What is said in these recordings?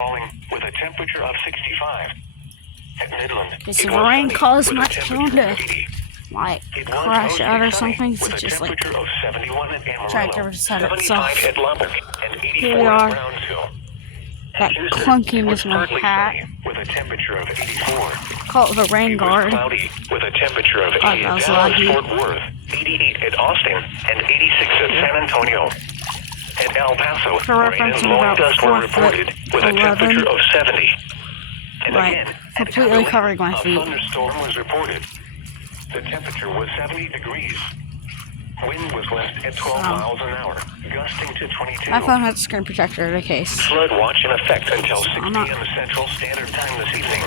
falling with a temperature of 65. At Midland, Does the rain cause much prone to like crash out or something? So just like try to set it off. Here we are. That clunking is my hat. With a temperature of 84. Call it the rain guard. Cloudy with a temperature of 80 at Dallas, Fort Worth, 88 at Austin, and 86 at San Antonio. At El Paso, rain and blowing dust were reported with a temperature of 70. And right, again, completely covering my feet. A thunderstorm was reported. The temperature was 70 degrees. Wind was west at 12 miles an hour, gusting to 22. My phone has a screen protector in a case. Flood watch in effect until 6 p.m. Central Standard Time this evening.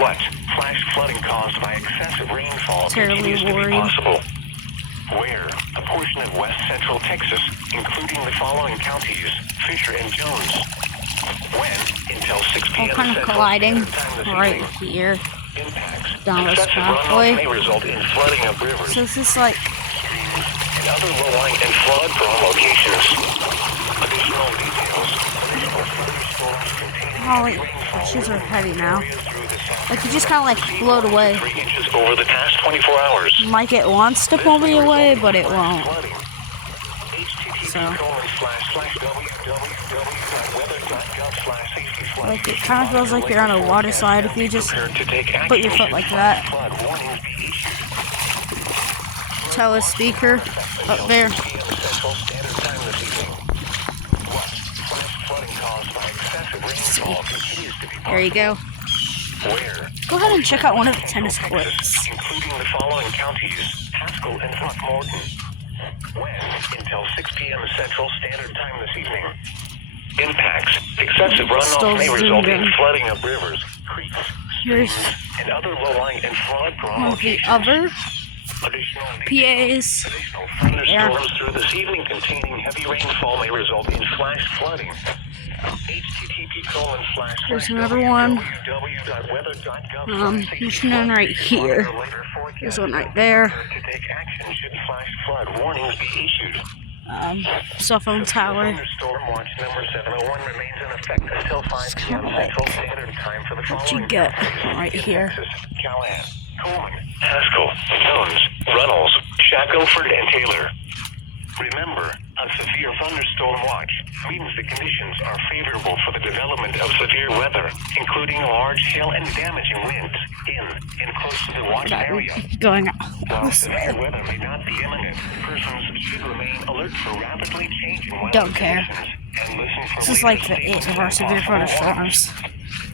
What? Flash flooding caused by excessive rainfall continues to be possible. Where? A portion of west central Texas, including the following counties, Fisher and Jones. When? Until 6 p.m. All kind of colliding right here. Impacts. Down this Excessive runoff may result in flooding of rivers. So this is like and other low-lying and flood-prone locations. Additional details. Holy, my shoes are heavy now. Like you just kind of like float away. 3 inches over the past 24 hours. Like it wants to pull me away, but it won't. So, like it kind of feels like you're on a water slide if you just put your foot like that. Tell a speaker up there. See. There you go. Go ahead and check out one of the tennis courts. Including the following counties, Haskell and Throckmorton. When? Until 6 p.m. Central Standard Time this evening. Impacts. Excessive runoff may result in flooding of rivers, creeks, streams, and other low-lying and flood-prone locations. The other Additional PAs. Thunderstorms through this evening containing heavy rainfall may result in flash flooding. There's another one. There's one right here. There's one right there. Cell phone tower. What you get right here? Coleman, Haskell, Jones, Runnels, Shackelford, and Taylor. Remember, a severe thunderstorm watch means the conditions are favorable for the development of severe weather, including large hail and damaging winds in and close to the watch area. Going While severe weather may not be imminent, persons should remain alert for rapidly changing weather Don't care. conditions and listen for This is like the 8 of our severe thunderstorms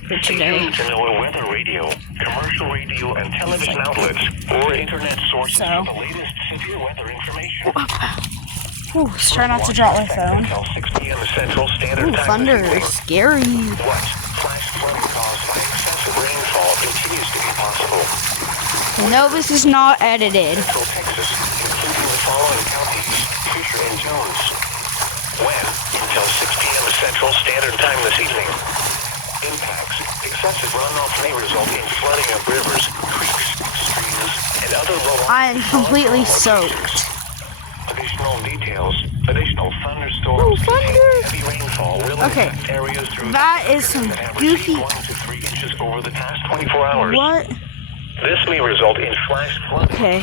for today. to know weather radio, commercial radio and television outlets, or internet sources for the latest severe weather information. Ooh, let's try not to drop my phone. Ooh, thunder is scary. What? Flash flooding caused by excessive rainfall continues to be possible. No, this is not edited. Central Texas, including the following counties, Fisher and Jones. When? Until 6 p.m. Central Standard Time this evening. Impacts. Excessive runoff may result in flooding of rivers, creeks, streams, and other low-lying. I am completely soaked. Additional details. Additional thunderstorms. Ooh, thunder! Heavy rainfall will affect areas through that is some goofy. 1 to 3 inches over the past 24 hours. What? This may result in flash flooding. Okay.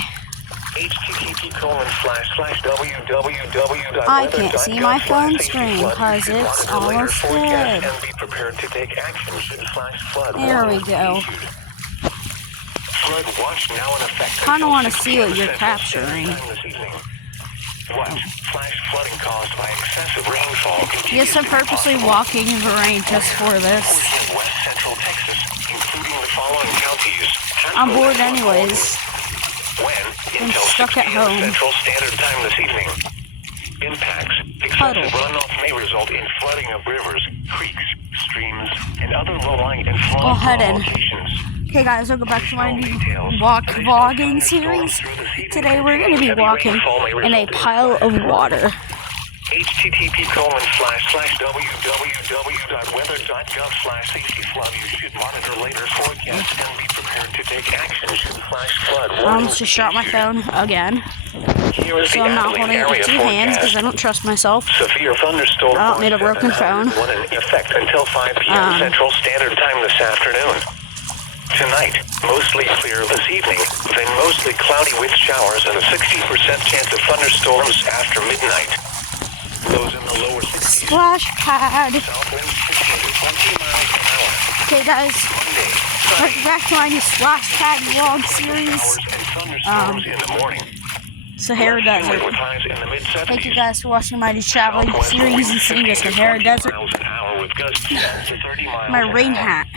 http://www.weather.gov/. I can't see my phone screen because it's almost dead. And be prepared to take action should flash flood. There we go. Flood watch now in effect. I kind of want to see what you're capturing. What? Flash flooding caused by excessive rainfall. Yes, I'm purposely walking in the rain just for this. West Central Texas, including the following counties. I'm bored anyways. When? I'm stuck at home. Central Standard Time this evening. Impacts. Excessive runoff may result in flooding of rivers, creeks, streams, and other low-lying and flood locations. Okay guys, welcome back to my new vlogging series. Today we're going to be walking in a pile of water. http://www.weather.gov/safety-flood. You should monitor later forecasts and be prepared to take action should flash flood. I almost just shot my phone again. So I'm not holding it with two hands because I don't trust myself. Severe thunderstorm. I don't need a broken phone. In effect until 5 p.m. Central Standard Time this afternoon. Tonight, mostly clear this evening, then mostly cloudy with showers and a 60% chance of thunderstorms after midnight. Lows in the lower 60s. Splash pad. Southwinds 15 to 20 miles an hour. Okay, guys. Monday, Back to my new splash pad vlog series. showers and thunderstorms in the morning. Sahara Desert. With highs in the mid-70s. Thank you guys for watching my new traveling series and seeing the Sahara Desert. My rain hat.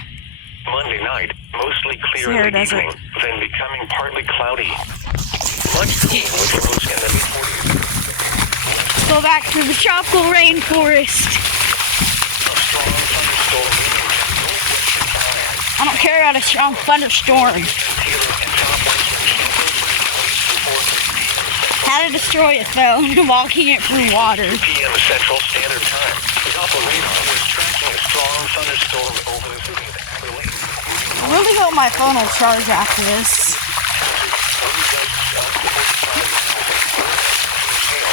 Monday night, mostly clear Sahara in the Desert. evening, then becoming partly cloudy. Much cooler with lows in the mid-40s. Go back to the tropical rainforest. A strong thunderstorm moving from northwestern Thailand. I don't care about a strong thunderstorm. How to destroy a phone walking it through water. 2 p.m. Central Standard Time. The Doppler radar was tracking a strong thunderstorm over the city of Adelaide. I really hope my phone will charge after this.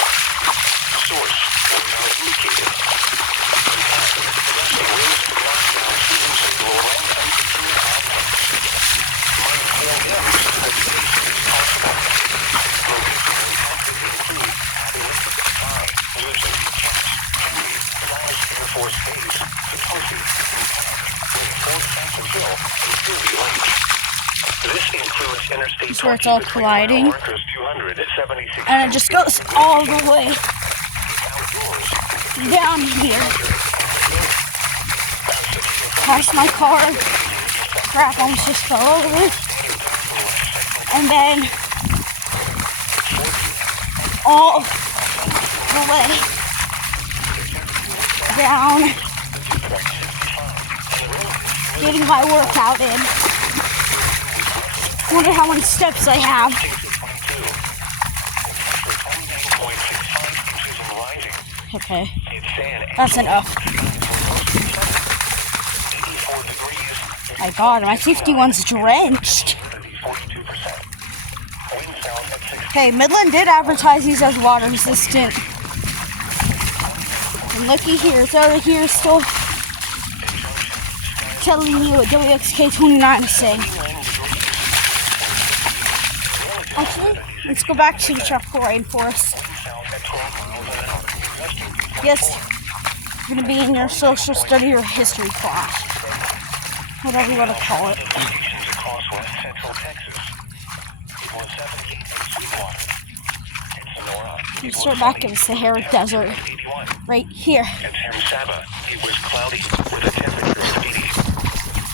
Source radar indicated. Gusting winds to block down students and blow around them. Minus 4 M's to the space is possible. Locations impacted include Adelaide, Thai, Newton, Kent, Henry, Falls Air Force Base, Potosi, with Fort Sampsonville, and Ruby Lake. This includes Interstate 20 That's where it's all between colliding. mile markers 276 And it just goes all the way outdoors. down here. Past my car. Crap, almost just fell over. And then all the way down, getting my workout in. Wonder how many steps I have. Okay, that's enough. My God, my 51's drenched. Okay, Midland did advertise these as water resistant. And looky here, it's over here still telling me what WXK29 is saying. Actually, let's go back to the tropical rainforest. Yes, you're going to be in your social study or history class. Whatever you want to call it. Let's start back in the Sahara Desert. Right here. At Saba, it was cloudy with a temperature of 80.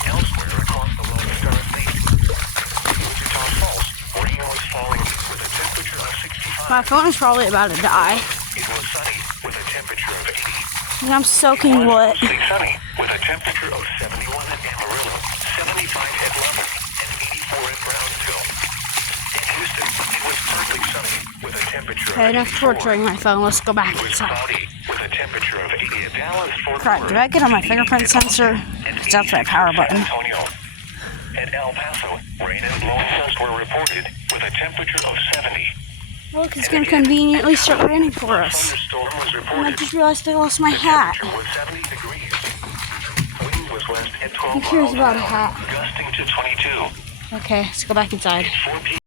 Elsewhere across the Lone Star State. Wichita Falls, rain was falling with a temperature of 65. My phone is probably about to die. It was sunny with a temperature of 80. And I'm soaking wet. Mostly sunny with a temperature of 71 at Amarillo, 75 at Lubbock, and 84 at Brownsville. In Houston, it was partly sunny with a temperature Okay, of enough 84. torturing my phone. Let's go back It was inside. cloudy with a temperature of 80 at Dallas, Fort Crap, Worth, did I get on my fingerprint sensor? Because that's my power button. San Antonio. At El Paso, rain and blowing gusts were reported with a temperature of 70. Look, it's going to conveniently start raining for us. Thunderstorm was And I reported. just realized I lost my The hat. temperature was 70 degrees. Wind was west at 12 Who cares miles about an a hour, hat? gusting to 22. Okay, let's go back inside. 4 p.m.